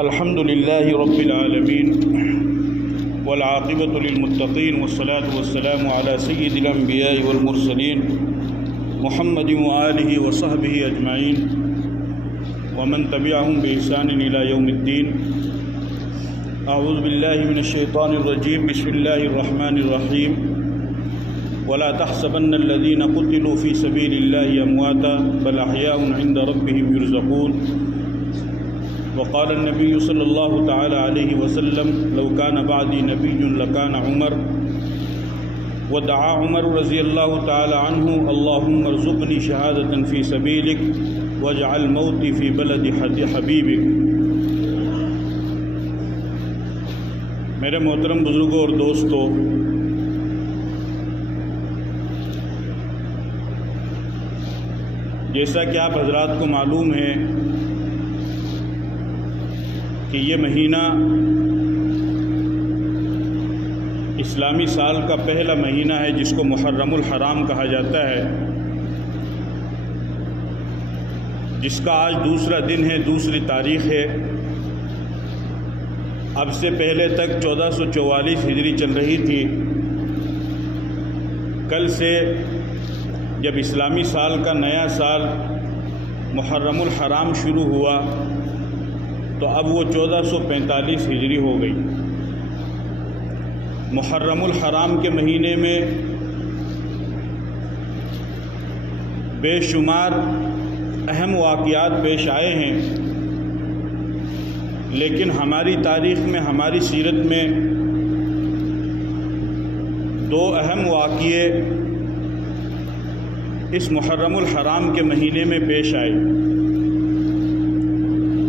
الحمد لله رب العالمين والعاقبة للمتقين والصلاة والسلام على سيد الأنبياء والمرسلين محمد وآله وصحبه أجمعين ومن تبعهم بإحسان إلى يوم الدين. أعوذ بالله من الشيطان الرجيم. بسم الله الرحمن الرحيم. ولا تحسبن الذين قتلوا في سبيل الله أمواتا بل أحياء عند ربهم يرزقون. وقال النبي صلى الله تعالى عليه وسلم لو كان بعدي نبي لكان عمر. ودعا عمر رضي الله تعالى عنه اللهم ارزقني شهادة في سبيلك واجعل موتي في بلد حبيبك. میرے محترم بزرگوں اور دوستو، جیسا کہ آپ حضرات کو معلوم ہے کہ یہ مہینہ اسلامی سال کا پہلا مہینہ ہے جس کو محرم الحرام کہا جاتا ہے، جس کا آج دوسرا دن ہے، دوسری تاریخ ہے. اب سے پہلے تک 1444 ہجری چل رہی تھی. کل سے جب اسلامی سال کا نیا سال محرم الحرام شروع ہوا تو اب وہ 1445 ہجری ہو گئی. محرم الحرام کے مہینے میں بے شمار اہم واقعات پیش آئے ہیں، لیکن ہماری تاریخ میں، ہماری سیرت میں دو اہم واقعے اس محرم الحرام کے مہینے میں پیش آئے.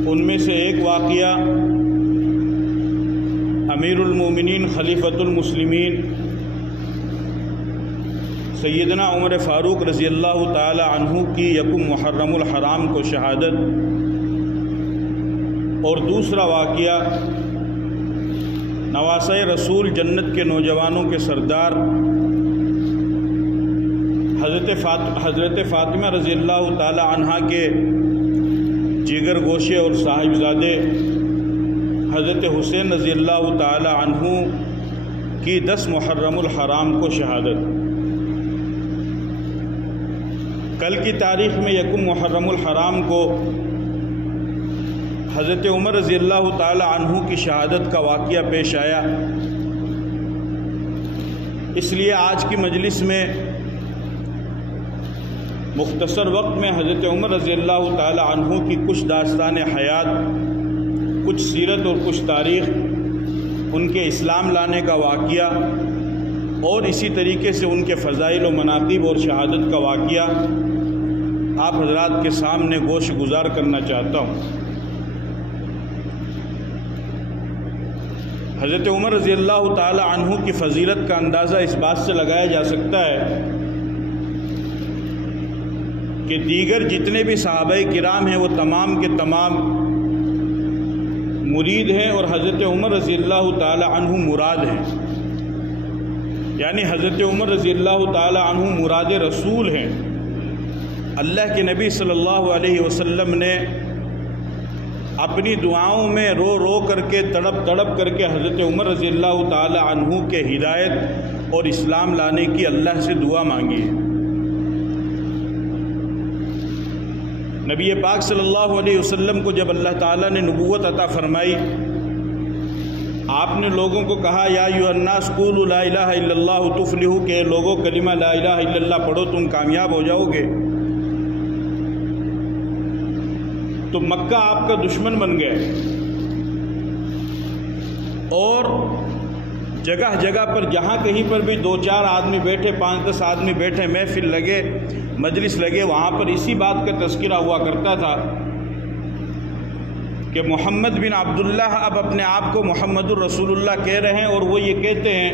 ان میں سے ایک واقعہ امیر المومنین خلیفۃ المسلمین سیدنا عمر فاروق رضی اللہ تعالی عنہ کی یکم محرم الحرام کو شہادت، اور دوسرا واقعہ نواسۂ رسول جنت کے نوجوانوں کے سردار حضرت فاطمہ رضی اللہ تعالی عنہا کے جگر گوشے اور صاحبزادے حضرت حسین رضی اللہ تعالی عنہ کی 10 محرم الحرام کو شہادت. کل کی تاریخ میں یکم محرم الحرام کو حضرت عمر رضی اللہ تعالی عنہ کی شہادت کا واقعہ پیش آیا. اس لیے آج کی مجلس میں مختصر وقت میں حضرت عمر رضی اللہ تعالی عنہ کی کچھ داستان حیات، کچھ سیرت اور کچھ تاریخ، ان کے اسلام لانے کا واقعہ اور اسی طریقے سے ان کے فضائل و مناقب اور شہادت کا واقعہ آپ حضرات کے سامنے گوش گزار کرنا چاہتا ہوں. حضرت عمر رضی اللہ تعالی عنہ کی فضیلت کا اندازہ اس بات سے لگایا جا سکتا ہے کہ دیگر جتنے بھی صحابہ کرام ہیں وہ تمام کے تمام مرید ہیں اور حضرت عمر رضی اللہ تعالی عنہ مراد ہیں. یعنی حضرت عمر رضی اللہ تعالی عنہ مراد رسول ہیں. اللہ کے نبی صلی اللہ علیہ وسلم نے اپنی دعاؤں میں رو رو کر کے، تڑپ تڑپ کر کے حضرت عمر رضی اللہ تعالی عنہ کے ہدایت اور اسلام لانے کی اللہ سے دعا مانگی ہے. نبی پاک صلی اللہ علیہ وسلم کو جب اللہ تعالیٰ نے نبوت عطا فرمائی، آپ نے لوگوں کو کہا یا ایھا الناس قولوا لا الہ الا اللہ تفلحوا، کہ لوگوں کلمہ لا الہ الا اللہ پڑھو تم کامیاب ہو جاؤ گے. تو مکہ آپ کا دشمن بن گئے اور جگہ جگہ پر جہاں کہیں پر بھی 2-4 آدمی بیٹھے، 5-10 آدمی بیٹھے، محفل لگے، مجلس لگے، وہاں پر اسی بات کا تذکرہ ہوا کرتا تھا کہ محمد بن عبداللہ اب اپنے آپ کو محمد الرسول اللہ کہہ رہے ہیں، اور وہ یہ کہتے ہیں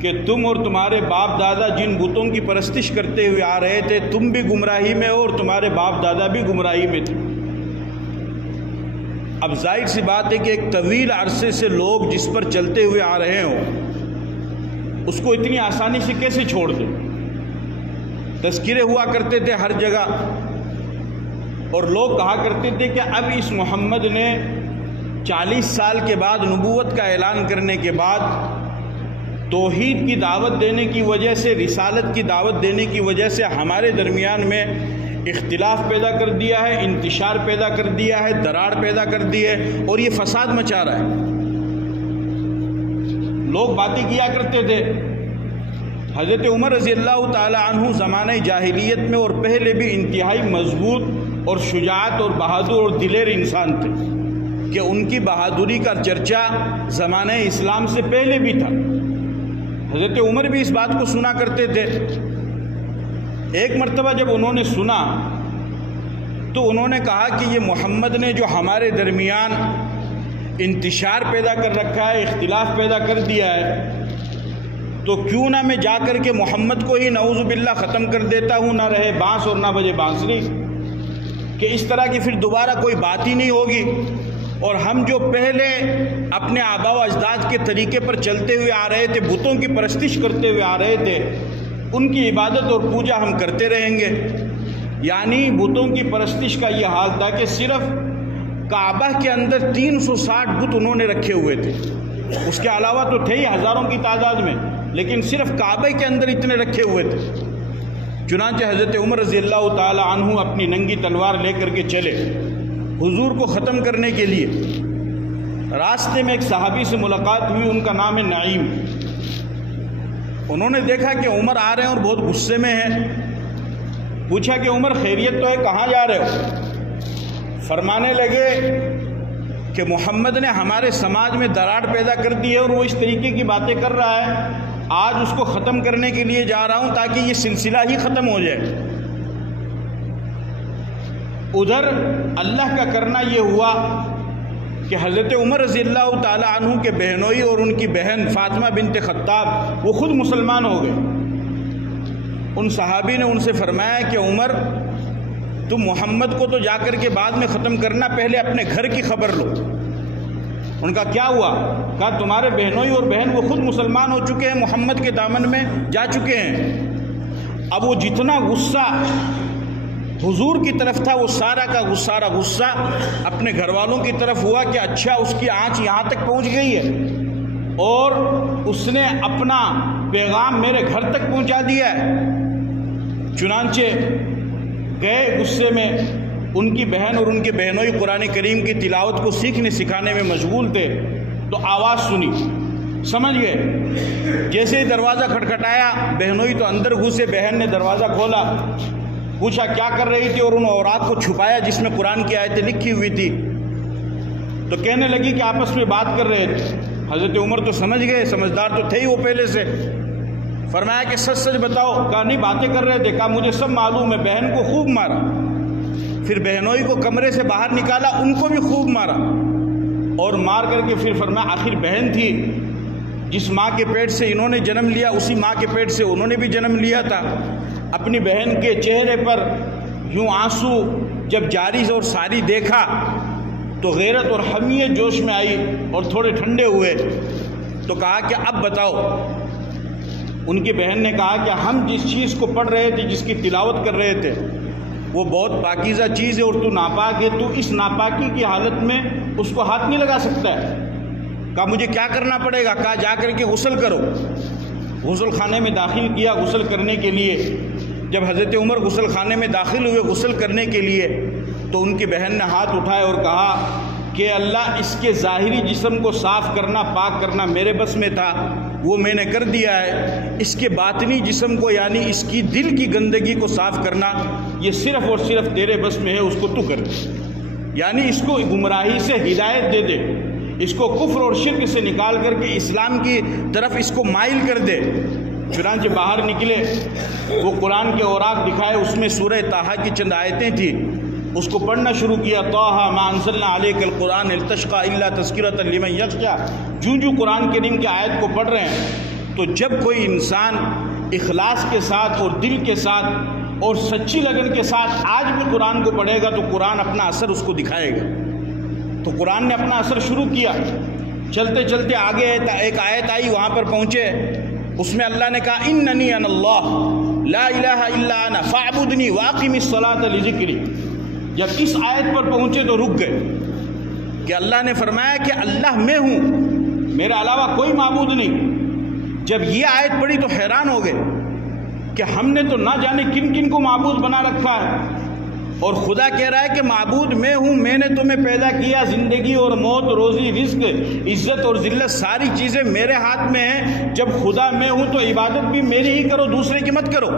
کہ تم اور تمہارے باپ دادا جن بتوں کی پرستش کرتے ہوئے آ رہے تھے، تم بھی گمراہی میں ہو اور تمہارے باپ دادا بھی گمراہی میں تھے. اب ظاہر سی بات ہے کہ ایک طویل عرصے سے لوگ جس پر چلتے ہوئے آ رہے ہوں اس کو اتنی آسانی سے کیسے چھوڑ دیں. تذکرے ہوا کرتے تھے ہر جگہ، اور لوگ کہا کرتے تھے کہ اب اس محمد نے 40 سال کے بعد نبوت کا اعلان کرنے کے بعد توحید کی دعوت دینے کی وجہ سے، رسالت کی دعوت دینے کی وجہ سے ہمارے درمیان میں اختلاف پیدا کر دیا ہے، انتشار پیدا کر دیا ہے، دراڑ پیدا کر دی ہے اور یہ فساد مچا رہا ہے۔ لوگ باتیں کیا کرتے تھے۔ حضرت عمر رضی اللہ تعالی عنہ زمانہ جاہلیت میں اور پہلے بھی انتہائی مضبوط اور شجاعت اور بہادر اور دلیر انسان تھے کہ ان کی بہادری کا چرچا زمانہ اسلام سے پہلے بھی تھا۔ حضرت عمر بھی اس بات کو سنا کرتے تھے۔ ایک مرتبہ جب انہوں نے سنا تو انہوں نے کہا کہ یہ محمد نے جو ہمارے درمیان انتشار پیدا کر رکھا ہے، اختلاف پیدا کر دیا ہے، تو کیوں نہ میں جا کر کے محمد کو ہی نعوذ باللہ ختم کر دیتا ہوں، نہ رہے بانس اور نہ بجے بانسری، کہ اس طرح کی پھر دوبارہ کوئی بات ہی نہیں ہوگی، اور ہم جو پہلے اپنے آبا و اجداد کے طریقے پر چلتے ہوئے آ رہے تھے، بتوں کی پرستش کرتے ہوئے آ رہے تھے، ان کی عبادت اور پوجا ہم کرتے رہیں گے۔ یعنی بتوں کی پرستش کا یہ حال تھا کہ صرف کعبہ کے اندر 360 بت انہوں نے رکھے ہوئے تھے، اس کے علاوہ تو تھے ہی ہزاروں کی تعداد میں، لیکن صرف کعبہ کے اندر اتنے رکھے ہوئے تھے۔ چنانچہ حضرت عمر رضی اللہ تعالی عنہ اپنی ننگی تلوار لے کر کے چلے حضور کو ختم کرنے کے لیے۔ راستے میں ایک صحابی سے ملاقات ہوئی، ان کا نام ہے نعیم۔ انہوں نے دیکھا کہ عمر آ رہے ہیں اور بہت غصے میں ہیں۔ پوچھا کہ عمر خیریت تو ہے، کہاں جا رہے ہو؟ فرمانے لگے کہ محمد نے ہمارے سماج میں دراڑ پیدا کر دی ہے اور وہ اس طریقے کی باتیں کر رہا ہے، آج اس کو ختم کرنے کے لیے جا رہا ہوں تاکہ یہ سلسلہ ہی ختم ہو جائے۔ ادھر اللہ کا کرنا یہ ہوا کہ حضرت عمر رضی اللہ تعالی عنہ کے بہنوئی اور ان کی بہن فاطمہ بنت خطاب وہ خود مسلمان ہو گئے۔ ان صحابی نے ان سے فرمایا کہ عمر، تم محمد کو تو جا کر کے بعد میں ختم کرنا، پہلے اپنے گھر کی خبر لو۔ ان کا کیا ہوا؟ کہا تمہارے بہنوئی اور بہن وہ خود مسلمان ہو چکے ہیں، محمد کے دامن میں جا چکے ہیں۔ اب وہ جتنا غصہ حضور کی طرف تھا وہ سارا کا سارا غصہ اپنے گھر والوں کی طرف ہوا کہ اچھا اس کی آنچ یہاں تک پہنچ گئی ہے اور اس نے اپنا پیغام میرے گھر تک پہنچا دیا ہے۔ چنانچہ گئے غصے میں، ان کی بہن اور ان کے بہنوئی قرآن کریم کی تلاوت کو سیکھنے سکھانے میں مشغول تھے، تو آواز سنی، سمجھ گئے۔ جیسے ہی دروازہ کھٹکھٹایا، بہنوئی تو اندر گھسے، بہن نے دروازہ کھولا، پوچھا کیا کر رہی تھی، اور ان اوراق کو چھپایا جس میں قرآن کی آیتیں لکھی ہوئی تھی۔ تو کہنے لگی کہ آپس میں بات کر رہے تھے۔ حضرت عمر تو سمجھ گئے، سمجھدار تو تھے ہی وہ پہلے سے۔ فرمایا کہ سچ سچ بتاؤ۔ کہا نہیں، باتیں کر رہے تھے۔ کہا مجھے سب معلوم ہے۔ بہن کو خوب مارا، پھر بہنوئی کو کمرے سے باہر نکالا، ان کو بھی خوب مارا، اور مار کر کے پھر فرمایا آخر بہن تھی جس ماں کے پیٹ سے انہوں نے جنم لیا، اسی ماں کے پیٹ سے انہوں نے بھی جنم لیا تھا۔ اپنی بہن کے چہرے پر یوں آنسو جب جاری اور ساری دیکھا تو غیرت اور حمیت جوش میں آئی اور تھوڑے ٹھنڈے ہوئے۔ تو کہا کہ اب بتاؤ۔ ان کی بہن نے کہا کہ ہم جس چیز کو پڑھ رہے تھے، جس کی تلاوت کر رہے تھے، وہ بہت پاکیزہ چیز ہے اور تو ناپاک ہے، تو اس ناپاکی کی حالت میں اس کو ہاتھ نہیں لگا سکتا ہے۔ کہا مجھے کیا کرنا پڑے گا؟ کہا جا کر کے غسل کرو۔ غسل خانے میں داخل کیا غسل کرنے کے لیے۔ جب حضرت عمر غسل خانے میں داخل ہوئے غسل کرنے کے لیے، تو ان کی بہن نے ہاتھ اٹھائے اور کہا کہ اللہ، اس کے ظاہری جسم کو صاف کرنا، پاک کرنا میرے بس میں تھا، وہ میں نے کر دیا ہے۔ اس کے باطنی جسم کو، یعنی اس کی دل کی گندگی کو صاف کرنا، یہ صرف اور صرف تیرے بس میں ہے، اس کو تو کر دے۔ یعنی اس کو گمراہی سے ہدایت دے دے، اس کو کفر اور شرک سے نکال کر کے اسلام کی طرف اس کو مائل کر دے۔ چنانچہ باہر نکلے، وہ قرآن کے اوراق دکھائے، اس میں سورہ طٰہٰ کی چند آیتیں تھیں، اس کو پڑھنا شروع کیا۔ طٰہٰ ما انزلنا علیک القرآن لتشقى الا تذکرۃ لمن یخشیٰ۔ جو قرآن کریم کی آیت کو پڑھ رہے ہیں، تو جب کوئی انسان اخلاص کے ساتھ اور دل کے ساتھ اور سچی لگن کے ساتھ آج بھی قرآن کو پڑھے گا تو قرآن اپنا اثر اس کو دکھائے گا۔ تو قرآن نے اپنا اثر شروع کیا۔ چلتے چلتے آگے ایک آیت آئی، وہاں پر پہنچے، اس میں اللہ نے کہا اننی انا اللہ لا الہ الا انا فاعبدنی واقم الصلاۃ لذکری۔ جب اس آیت پر پہنچے تو رک گئے کہ اللہ نے فرمایا کہ اللہ میں ہوں، میرے علاوہ کوئی معبود نہیں۔ جب یہ آیت پڑھی تو حیران ہو گئے کہ ہم نے تو نہ جانے کن کن کو معبود بنا رکھا ہے، اور خدا کہہ رہا ہے کہ معبود میں ہوں، میں نے تمہیں پیدا کیا، زندگی اور موت، روزی، رزق، عزت اور ذلت، ساری چیزیں میرے ہاتھ میں ہیں۔ جب خدا میں ہوں تو عبادت بھی میری ہی کرو، دوسرے کی مت کرو۔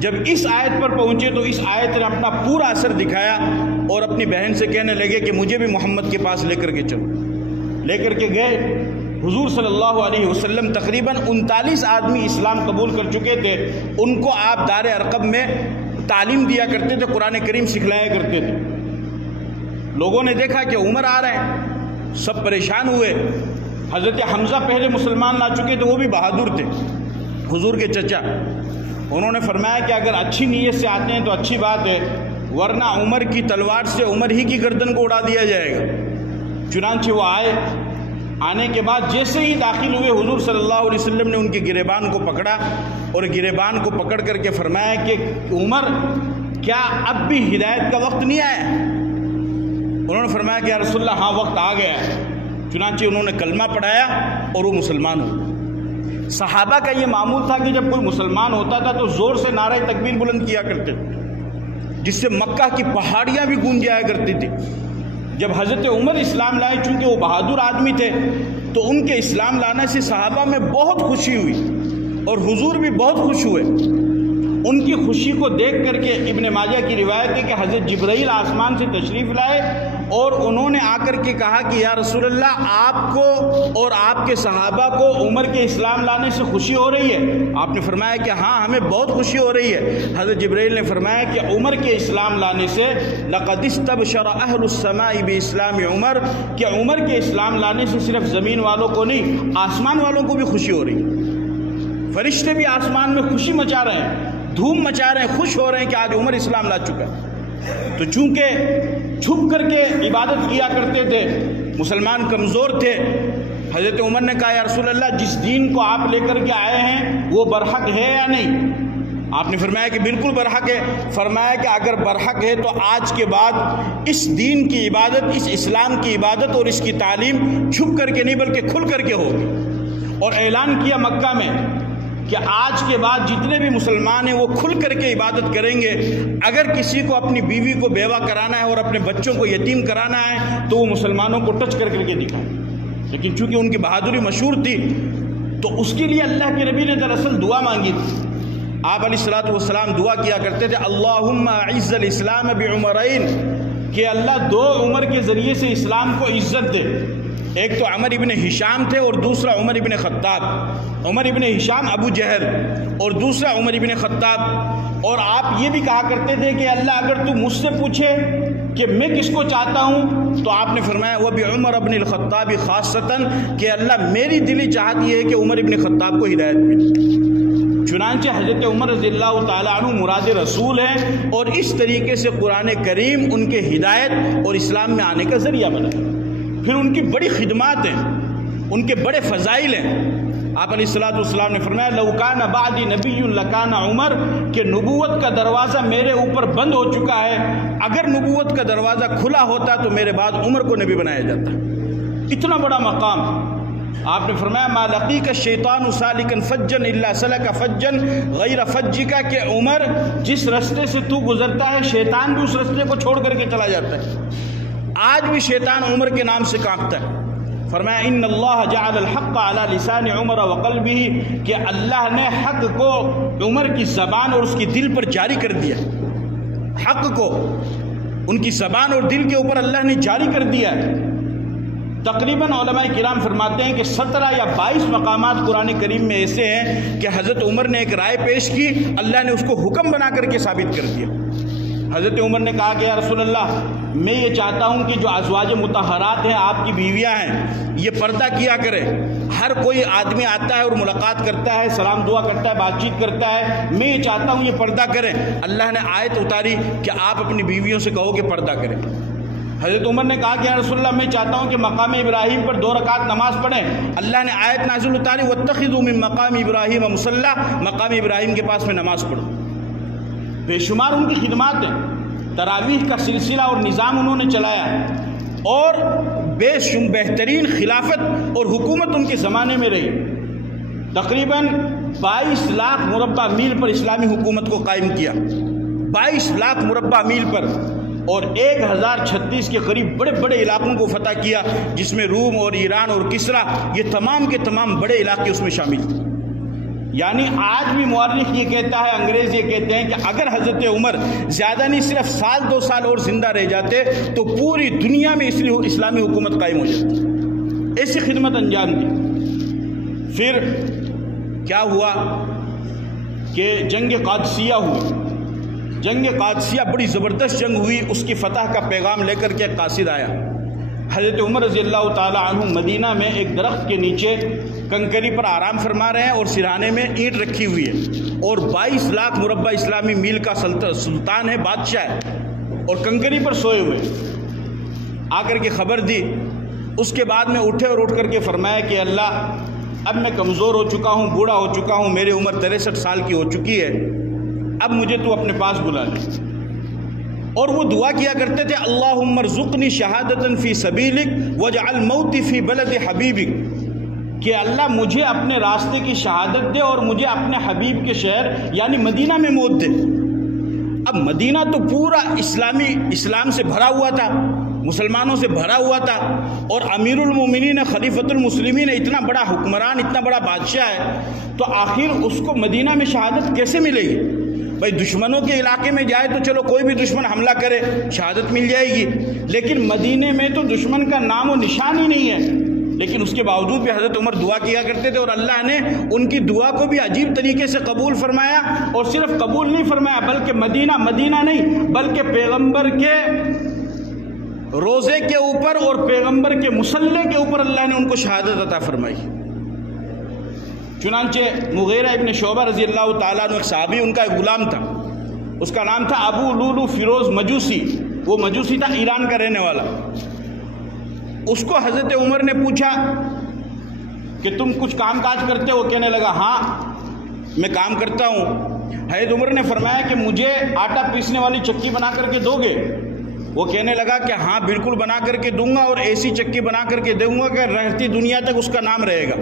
جب اس آیت پر پہنچے تو اس آیت نے اپنا پورا اثر دکھایا اور اپنی بہن سے کہنے لگے کہ مجھے بھی محمد کے پاس لے کر کے چلو۔ لے کر کے گئے حضور صلی اللہ علیہ وسلم، تقریباً 39 آدمی اسلام قبول کر چکے تھے، ان کو آپ دار ارقم میں تعلیم دیا کرتے تھے، قرآن کریم سکھلایا کرتے تھے۔ لوگوں نے دیکھا کہ عمر آ رہے ہیں، سب پریشان ہوئے۔ حضرت حمزہ پہلے مسلمان لا چکے تھے، وہ بھی بہادر تھے، حضور کے چچا۔ انہوں نے فرمایا کہ اگر اچھی نیت سے آتے ہیں تو اچھی بات ہے، ورنہ عمر کی تلوار سے عمر ہی کی گردن کو اڑا دیا جائے گا۔ چنانچہ وہ آئے، آنے کے بعد جیسے ہی داخل ہوئے حضور صلی اللہ علیہ وسلم نے ان کے گریبان کو پکڑا اور گریبان کو پکڑ کر کے فرمایا کہ عمر، کیا اب بھی ہدایت کا وقت نہیں آیا؟ انہوں نے فرمایا کہ یا رسول اللہ ہاں وقت آ گیا ہے۔ چنانچہ انہوں نے کلمہ پڑھایا اور وہ مسلمان ہوئے۔ صحابہ کا یہ معمول تھا کہ جب کوئی مسلمان ہوتا تھا تو زور سے نعرہ تکبیر بلند کیا کرتے تھے، جس سے مکہ کی پہاڑیاں بھی گونج جایا کرتی تھی۔ جب حضرت عمر اسلام لائے، چونکہ وہ بہادر آدمی تھے، تو ان کے اسلام لانے سے صحابہ میں بہت خوشی ہوئی اور حضور بھی بہت خوش ہوئے۔ ان کی خوشی کو دیکھ کر کے ابن ماجہ کی روایت ہے کہ حضرت جبرائیل آسمان سے تشریف لائے اور انہوں نے آ کر کے کہا کہ یا رسول اللہ، آپ کو اور آپ کے صحابہ کو عمر کے اسلام لانے سے خوشی ہو رہی ہے؟ آپ نے فرمایا کہ ہاں ہمیں بہت خوشی ہو رہی ہے۔ حضرت جبرائیل نے فرمایا کہ عمر کے اسلام لانے سے لقد استبشر اہل السماء باسلام عمر، کہ عمر کے اسلام لانے سے صرف زمین والوں کو نہیں، آسمان والوں کو بھی خوشی ہو رہی ہے۔ فرشتے بھی آسمان میں خوشی مچا رہے ہیں، دھوم مچا رہے ہیں، خوش ہو رہے ہیں کہ آج عمر اسلام لا چکا ہے۔ تو چونکہ چھپ کر کے عبادت کیا کرتے تھے، مسلمان کمزور تھے، حضرت عمر نے کہا یا رسول اللہ، جس دین کو آپ لے کر کے آئے ہیں وہ برحق ہے یا نہیں؟ آپ نے فرمایا کہ بالکل برحق ہے۔ فرمایا کہ اگر برحق ہے تو آج کے بعد اس دین کی عبادت، اس اسلام کی عبادت اور اس کی تعلیم چھپ کر کے نہیں بلکہ کھل کر کے ہوگی۔ اور اعلان کیا مکہ میں کہ آج کے بعد جتنے بھی مسلمان ہیں وہ کھل کر کے عبادت کریں گے۔ اگر کسی کو اپنی بیوی کو بیوہ کرانا ہے اور اپنے بچوں کو یتیم کرانا ہے تو وہ مسلمانوں کو ٹچ کر کے دکھائیں۔ لیکن چونکہ ان کی بہادری مشہور تھی تو اس کے لیے اللہ کے نبی نے دراصل دعا مانگی تھی۔ آپ علیہ الصلوۃ والسلام دعا کیا کرتے تھے، اللہم اعز الاسلام بعمرین، کہ اللہ دو عمر کے ذریعے سے اسلام کو عزت دے۔ ایک تو عمر ابن ہشام تھے اور دوسرا عمر ابن خطاب۔ عمر ابن ہشام ابو جہل اور دوسرا عمر ابن خطاب۔ اور آپ یہ بھی کہا کرتے تھے کہ اللہ اگر تو مجھ سے پوچھے کہ میں کس کو چاہتا ہوں تو آپ نے فرمایا وبعمر ابن الخطاب خاصتاً، کہ اللہ میری دلی چاہت یہ ہے کہ عمر ابن خطاب کو ہدایت ملے۔ چنانچہ حضرت عمر رضی اللہ تعالیٰ عنہ مراد رسول ہیں اور اس طریقے سے قرآن کریم ان کے ہدایت اور اسلام میں آنے کا ذریعہ بنا۔ پھر ان کی بڑی خدمات ہیں، ان کے بڑے فضائل ہیں۔ آپ علیہ الصلوۃ والسلام نے فرمایا لو کان بعدی نبی لکان عمر، کہ نبوت کا دروازہ میرے اوپر بند ہو چکا ہے، اگر نبوت کا دروازہ کھلا ہوتا تو میرے بعد عمر کو نبی بنایا جاتا۔ اتنا بڑا مقام۔ آپ نے فرمایا ما لقیک الشیطان سالکا فجا الا سلک فجا غیر فجک، کہ عمر جس رستے سے تو گزرتا ہے شیطان بھی اس رستے کو چھوڑ کر کے چلا جاتا ہے۔ آج بھی شیطان عمر کے نام سے کانپتا ہے۔ فرمایا ان اللہ جعل الحق علی لسان عمر وقلبہ، کہ اللہ نے حق کو عمر کی زبان اور اس کی دل پر جاری کر دیا۔ حق کو ان کی زبان اور دل کے اوپر اللہ نے جاری کر دیا۔ تقریباً علماء کرام فرماتے ہیں کہ 17 یا 22 مقامات قرآن کریم میں ایسے ہیں کہ حضرت عمر نے ایک رائے پیش کی، اللہ نے اس کو حکم بنا کر کے ثابت کر دیا۔ حضرت عمر نے کہا کہ یا رسول اللہ، میں یہ چاہتا ہوں کہ جو ازواج مطہرات ہیں، آپ کی بیویاں ہیں، یہ پردہ کیا کرے۔ ہر کوئی آدمی آتا ہے اور ملاقات کرتا ہے، سلام دعا کرتا ہے، بات چیت کرتا ہے، میں یہ چاہتا ہوں یہ پردہ کریں۔ اللہ نے آیت اتاری کہ آپ اپنی بیویوں سے کہو کہ پردہ کریں۔ حضرت عمر نے کہا کہ یا رسول اللہ، میں چاہتا ہوں کہ مقام ابراہیم پر 2 رکعت نماز پڑھیں۔ اللہ نے آیت نازل اتاری واتخذوا من مقام ابراہیم مصلی، مقام ابراہیم کے پاس میں نماز پڑھو۔ بے شمار ان کی خدمات ہیں۔ تراویح کا سلسلہ اور نظام انہوں نے چلایا اور بہترین خلافت اور حکومت ان کے زمانے میں رہی. تقریباً 22 لاکھ مربع میل پر اسلامی حکومت کو قائم کیا، 22 لاکھ مربع میل پر، اور 1036 کے قریب بڑے بڑے علاقوں کو فتح کیا، جس میں روم اور ایران اور کسرا، یہ تمام کے تمام بڑے علاقے اس میں شامل تھے. یعنی آج بھی مورخ یہ کہتا ہے، انگریز یہ کہتے ہیں کہ اگر حضرت عمر زیادہ نہیں صرف سال 2 سال اور زندہ رہ جاتے تو پوری دنیا میں اسلامی حکومت قائم ہو جاتی. ایسی خدمت انجام دی. پھر کیا ہوا کہ جنگ قادسیہ ہوئی. جنگ قادسیہ بڑی زبردست جنگ ہوئی. اس کی فتح کا پیغام لے کر کے قاصد آیا. حضرت عمر رضی اللہ تعالی عنہ مدینہ میں ایک درخت کے نیچے کنکری پر آرام فرما رہے ہیں اور سرہانے میں اینٹ رکھی ہوئی ہے، اور 22 لاکھ مربع اسلامی میل کا سلطان ہے، بادشاہ ہے، اور کنکری پر سوئے ہوئے. آ کر کے خبر دی. اس کے بعد میں اٹھے اور اٹھ کر کے فرمایا کہ اللہ، اب میں کمزور ہو چکا ہوں، بوڑھا ہو چکا ہوں، میری عمر 63 سال کی ہو چکی ہے، اب مجھے تو اپنے پاس بلا لے. اور وہ دعا کیا کرتے تھے، اللہم ارزقنی شہادتاً فی سبیلک واجعل موتی فی بلد حبیبک، کہ اللہ مجھے اپنے راستے کی شہادت دے اور مجھے اپنے حبیب کے شہر یعنی مدینہ میں موت دے. اب مدینہ تو پورا اسلام سے بھرا ہوا تھا، مسلمانوں سے بھرا ہوا تھا، اور امیر المومنین خلیفۃ المسلمین اتنا بڑا حکمران، اتنا بڑا بادشاہ ہے، تو آخر اس کو مدینہ میں شہادت کیسے ملے گی؟ بھائی دشمنوں کے علاقے میں جائے تو چلو کوئی بھی دشمن حملہ کرے شہادت مل جائے گی، لیکن مدینے میں تو دشمن کا نام و نشان ہی نہیں ہے. لیکن اس کے باوجود بھی حضرت عمر دعا کیا کرتے تھے، اور اللہ نے ان کی دعا کو بھی عجیب طریقے سے قبول فرمایا. اور صرف قبول نہیں فرمایا بلکہ مدینہ نہیں بلکہ پیغمبر کے روزے کے اوپر اور پیغمبر کے مصلی کے اوپر اللہ نے ان کو شہادت عطا فرمائی. چنانچہ مغیرہ ابن شعبہ رضی اللہ تعالیٰ عنہ ایک صحابی، ان کا ایک غلام تھا، اس کا نام تھا ابو لولو فیروز مجوسی. وہ مجوسی تھا، ایران کا رہنے والا. اس کو حضرت عمر نے پوچھا کہ تم کچھ کام کاج کرتے ہو؟ کہنے لگا ہاں میں کام کرتا ہوں. حضرت عمر نے فرمایا کہ مجھے آٹا پیسنے والی چکی بنا کر کے دو گے؟ وہ کہنے لگا کہ ہاں بالکل بنا کر کے دوں گا، اور ایسی چکی بنا کر کے دوں گا کہ رہتی دنیا تک اس کا نام رہے گا.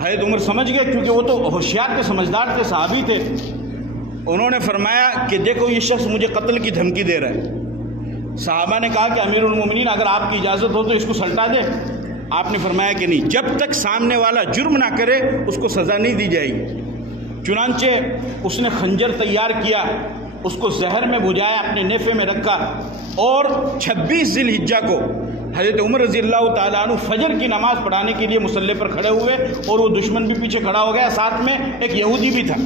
حضرت عمر سمجھ گئے، کیونکہ وہ تو ہوشیار کے سمجھدار کے صحابی تھے. انہوں نے فرمایا کہ دیکھو یہ شخص مجھے قتل کی دھمکی دے رہا ہے. صحابہ نے کہا کہ امیر المومنین اگر آپ کی اجازت ہو تو اس کو سلٹا دے. آپ نے فرمایا کہ نہیں، جب تک سامنے والا جرم نہ کرے اس کو سزا نہیں دی جائے گی. چنانچہ اس نے خنجر تیار کیا، اس کو زہر میں بجھایا، اپنے نیفے میں رکھا، اور 26 ذی الحجہ کو حضرت عمر رضی اللہ تعالیٰ عنہ فجر کی نماز پڑھانے کے لیے مصلی پر کھڑے ہوئے، اور وہ دشمن بھی پیچھے کھڑا ہو گیا، ساتھ میں ایک یہودی بھی تھا.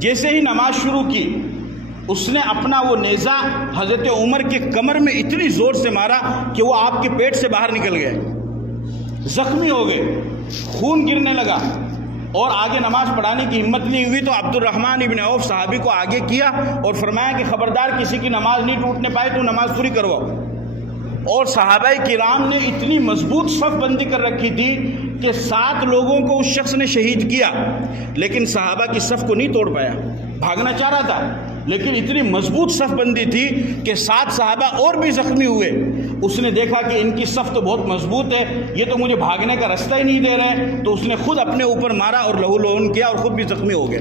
جیسے ہی نماز شروع کی، اس نے اپنا وہ نیزہ حضرت عمر کے کمر میں اتنی زور سے مارا کہ وہ آپ کے پیٹ سے باہر نکل گئے، زخمی ہو گئے، خون گرنے لگا، اور آگے نماز پڑھانے کی ہمت نہیں ہوئی. تو عبد الرحمن ابن عوف صحابی کو آگے کیا اور فرمایا کہ خبردار کسی کی نماز نہیں ٹوٹنے پائے تو نماز پوری کرواؤ. اور صحابہ کرام نے اتنی مضبوط صف بندی کر رکھی تھی کہ 7 لوگوں کو اس شخص نے شہید کیا، لیکن صحابہ کی صف کو نہیں توڑ پایا. بھاگنا چاہ رہا تھا لیکن اتنی مضبوط صف بندی تھی کہ 7 صحابہ اور بھی زخمی ہوئے. اس نے دیکھا کہ ان کی صف تو بہت مضبوط ہے، یہ تو مجھے بھاگنے کا راستہ ہی نہیں دے رہے، تو اس نے خود اپنے اوپر مارا اور لہو لہون کیا اور خود بھی زخمی ہو گئے.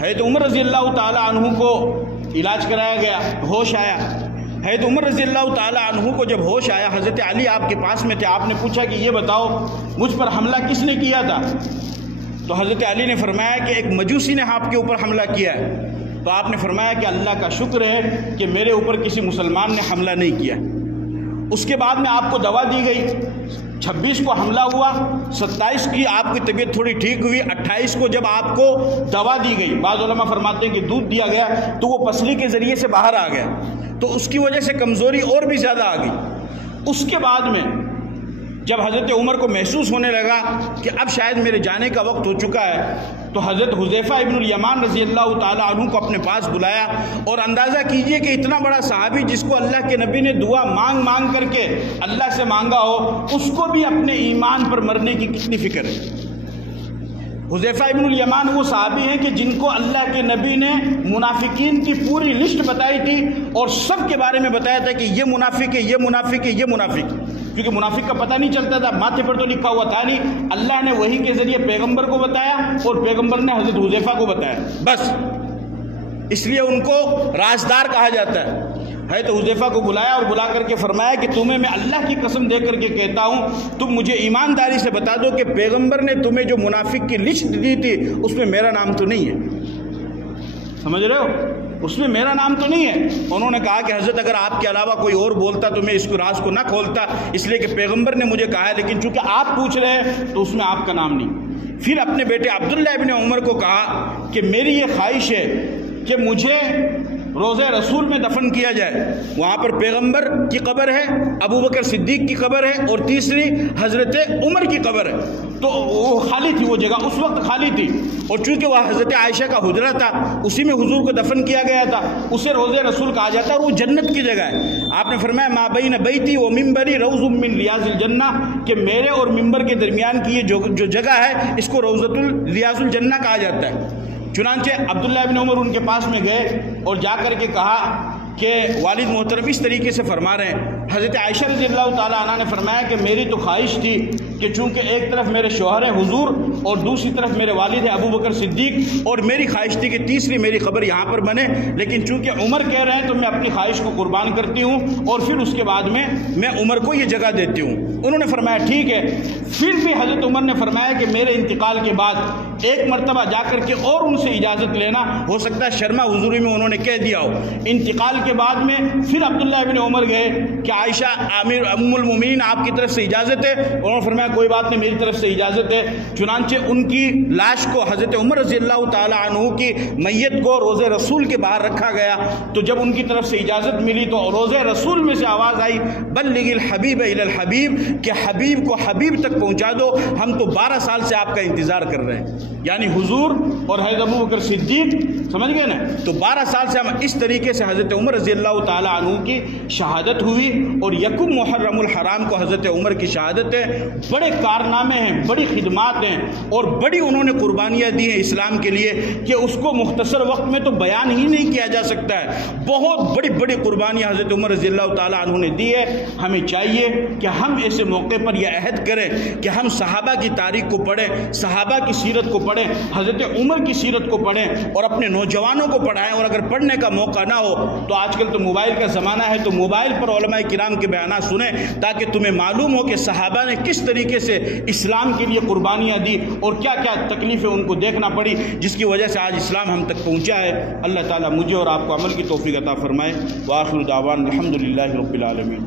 حضرت عمر رضی اللہ تعالی عنہ کو علاج کرایا گیا، ہوش آیا. حضرت عمر رضی اللہ تعالی عنہ کو جب ہوش آیا، حضرت علی آپ کے پاس میں تھے. آپ نے پوچھا کہ یہ بتاؤ مجھ پر حملہ کس نے کیا تھا؟ تو حضرت علی نے فرمایا کہ ایک مجوسی نے آپ کے اوپر حملہ کیا ہے. تو آپ نے فرمایا کہ اللہ کا شکر ہے کہ میرے اوپر کسی مسلمان نے حملہ نہیں کیا. اس کے بعد میں آپ کو دوا دی گئی. 26 کو حملہ ہوا، 27 کی آپ کی طبیعت تھوڑی ٹھیک ہوئی، 28 کو جب آپ کو دوا دی گئی، بعض علماء فرماتے ہیں کہ دودھ دیا گیا تو وہ پسلی کے ذریعے سے باہر آ گیا، تو اس کی وجہ سے کمزوری اور بھی زیادہ آ گئی. اس کے بعد میں جب حضرت عمر کو محسوس ہونے لگا کہ اب شاید میرے جانے کا وقت ہو چکا ہے، تو حضرت حذیفہ ابن الیمان رضی اللہ تعالی عنہ کو اپنے پاس بلایا. اور اندازہ کیجئے کہ اتنا بڑا صحابی جس کو اللہ کے نبی نے دعا مانگ مانگ کر کے اللہ سے مانگا ہو، اس کو بھی اپنے ایمان پر مرنے کی کتنی فکر ہے. حذیفہ ابن الیمان وہ صحابی ہیں کہ جن کو اللہ کے نبی نے منافقین کی پوری لسٹ بتائی تھی اور سب کے بارے میں بتایا تھا کہ یہ منافق ہے، یہ منافق ہے، یہ منافق، کیونکہ منافق کا پتہ نہیں چلتا تھا، ماتھے پر تو لکھا ہوا تھا نہیں، اللہ نے وحی کے ذریعے پیغمبر کو بتایا اور پیغمبر نے حضرت حذیفہ کو بتایا، بس اس لیے ان کو رازدار کہا جاتا ہے۔ تو حذیفہ کو بلایا اور بلا کر کے فرمایا کہ تمہیں میں اللہ کی قسم دے کر کے کہتا ہوں، تم مجھے ایمانداری سے بتا دو کہ پیغمبر نے تمہیں جو منافق کی لسٹ دی تھی اس میں میرا نام تو نہیں ہے، سمجھ رہے ہو، اس میں میرا نام تو نہیں ہے۔ انہوں نے کہا کہ حضرت اگر آپ کے علاوہ کوئی اور بولتا تو میں اس کو راز کو نہ کھولتا، اس لیے کہ پیغمبر نے مجھے کہا ہے، لیکن چونکہ آپ پوچھ رہے ہیں تو اس میں آپ کا نام نہیں۔ پھر اپنے بیٹے عبداللہ ابن عمر کو کہا کہ میری یہ خواہش ہے کہ مجھے روضہ رسول میں دفن کیا جائے، وہاں پر پیغمبر کی قبر ہے، ابو بکر صدیق کی قبر ہے اور تیسری حضرت عمر کی قبر ہے، تو وہ خالی تھی، وہ جگہ اس وقت خالی تھی، اور چونکہ وہ حضرت عائشہ کا حجرہ تھا، اسی میں حضور کو دفن کیا گیا تھا، اسے روضہ رسول کہا جاتا ہے اور وہ جنت کی جگہ ہے۔ آپ نے فرمایا ما بین بیتی و منبری روض من ریاض الجنہ، کہ میرے اور منبر کے درمیان کی یہ جو جگہ ہے اس کو روضۃ ریاض الجنہ کہا جاتا ہے۔ چنانچہ عبداللہ ابن عمر ان کے پاس میں گئے اور جا کر کے کہا کہ والد محترم اس طریقے سے فرما رہے ہیں۔ حضرت عائشہ رضی اللہ تعالیٰ عنہ نے فرمایا کہ میری تو خواہش تھی کہ چونکہ ایک طرف میرے شوہر ہیں حضور اور دوسری طرف میرے والد ہیں ابو بکر صدیق، اور میری خواہش تھی کہ تیسری میری قبر یہاں پر بنے، لیکن چونکہ عمر کہہ رہے ہیں تو میں اپنی خواہش کو قربان کرتی ہوں اور پھر اس کے بعد میں عمر کو یہ جگہ دیتی ہوں۔ انہوں نے فرمایا ٹھیک ہے۔ پھر بھی حضرت عمر نے فرمایا کہ میرے انتقال کے بعد ایک مرتبہ جا کر کے اور ان سے اجازت لینا، ہو سکتا ہے شرما حضوری میں انہوں نے کہہ دیا ہو۔ انتقال کے بعد میں پھر عبداللہ ابن عمر گئے کہ عائشہ ام المومنین آپ کی طرف سے اجازت ہے؟ انہوں نے فرمایا کوئی بات نہیں، میری طرف سے اجازت ہے۔ چنانچہ ان کی لاش کو حضرت عمر رضی اللہ تعالی عنہ کی میت کو روضہ رسول کے باہر رکھا گیا، تو جب ان کی طرف سے اجازت ملی تو روضہ رسول میں سے آواز آئی بلغ الحبیب الی الحبیب، کہ حبیب کو حبیب تک پہنچا دو، ہم تو 12 سال سے آپ کا انتظار کر رہے ہیں۔ یعنی حضور اور حضرت ابو بکر صدیق، سمجھ گئے نا، تو 12 سال سے ہم اس طریقے سے حضرت عمر رضی اللہ تعالی عنہ کی شہادت ہوئی، اور یکم محرم الحرام کو حضرت عمر کی شہادت ہے۔ بڑے کارنامے ہیں، بڑی خدمات ہیں اور بڑی انہوں نے قربانیاں دی ہیں اسلام کے لیے کہ اس کو مختصر وقت میں تو بیان ہی نہیں کیا جا سکتا ہے۔ بہت بڑی بڑی قربانیاں حضرت عمر رضی اللہ تعالی عنہ نے دی ہے۔ ہمیں چاہیے کہ ہم ایسے موقع پر یہ عہد کریں کہ ہم صحابہ کی تاریخ کو پڑھیں، صحابہ کی سیرت کو پڑھیں، حضرت عمر کی سیرت کو پڑھیں اور اپنے نوجوانوں کو پڑھائیں، اور اگر پڑھنے کا موقع نہ ہو تو آج کل تو موبائل کا زمانہ ہے، تو موبائل پر علماء کرام کے بیانات سنیں تاکہ تمہیں معلوم ہو کہ صحابہ نے کس طریقے سے اسلام کے لیے قربانیاں دی اور کیا کیا تکلیفیں ان کو دیکھنا پڑی، جس کی وجہ سے آج اسلام ہم تک پہنچا ہے۔ اللہ تعالیٰ مجھے اور آپ کو عمل کی توفیق عطا فرمائے۔ وآخر دعوانا الحمدللہ رب العالمین۔